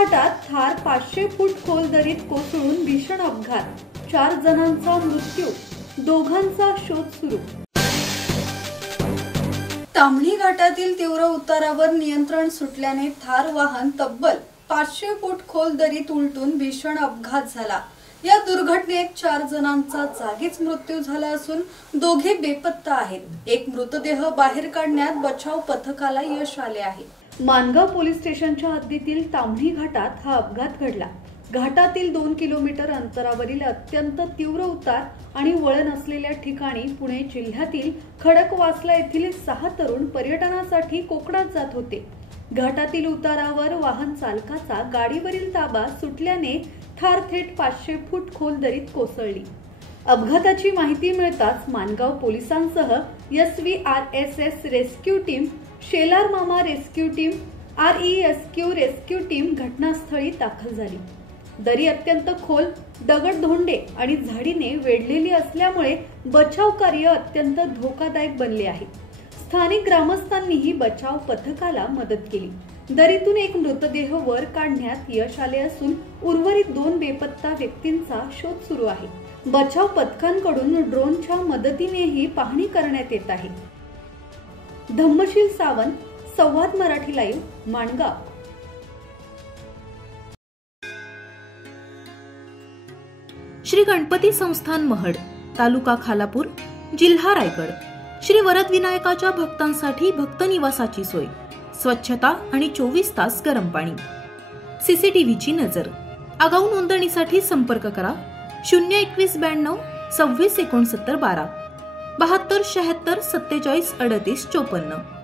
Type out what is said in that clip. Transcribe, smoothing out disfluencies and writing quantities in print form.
घाटात थार 500 फूट खोल दरीत कोसळून भीषण अपघात, 4 जणांचा मृत्यू, दोघांचा शोध सुरू। ताम्हिणी घाटातील तीव्र उतारावर नियंत्रण सुटल्याने थार वाहन तब्बल 500 फूट खोल दरीत उलटून भीषण अपघात झाला। या दुर्घटनेत 4 जणांचा जागीच मृत्यू झाला असून दोघे बेपत्ता आहेत। एक मृतदेह बाहेर काढण्यात बचाव पथकाला यश आले आहे। मानगाव पोलीस स्टेशनच्या हद्दीतील ताम्हिणी घाटात हा अपघात घडला। घाटातील 2 किलोमीटर अंतरावरील अत्यंत तीव्र उतार आणि वळण असलेल्या ठिकाणी पुणे जिल्ह्यातील खडकवासला येथील 6 तरुण पर्यटनासाठी कोकणात जात होते। घाटातील उतारावर वाहन चालकाचा गाडीवरील ताबा सुटल्याने थार थेट 500 फूट खोल दरीत कोसळली। अपघाताची माहिती मिळताच मानगाव पोलिसांसह SVRSS रेस्क्यू टीम, शेलार मामा rescue team, RESQ rescue team घटनास्थळी दाखल झाली। दरी अत्यंत खोल, दगडधोंडे आणि झाडीने वेढलेली असल्यामुळे बचाव कार्य अत्यंत धोकादायक बनले आहे। स्थानिक ग्रामस्थांनीही बचाव पथकाला मदत केली। दरीतून एक मृतदेह वर काढण्यात यश आले असून उर्वरित 2 बेपत्ता व्यक्तींचा शोध सुरू आहे। बचाव पथकांकडून ड्रोनच्या मदतीनेही पाहणी करण्यात येत आहे। धम्मशील सावंत, संवाद मराठी लाईव्ह, माणगाव। श्री गणपती संस्थान महड, तालुका खालापूर, जिल्हा रायगड। श्री वरद विनायकाच्या भक्तांसाठी भक्त निवासाची सोय, स्वच्छता आणि 24 तास गरम पाणी, CCTVची नजर। आगाऊ नोंदणीसाठी संपर्क करा 02192 26 69 12 72 76 47 38 54।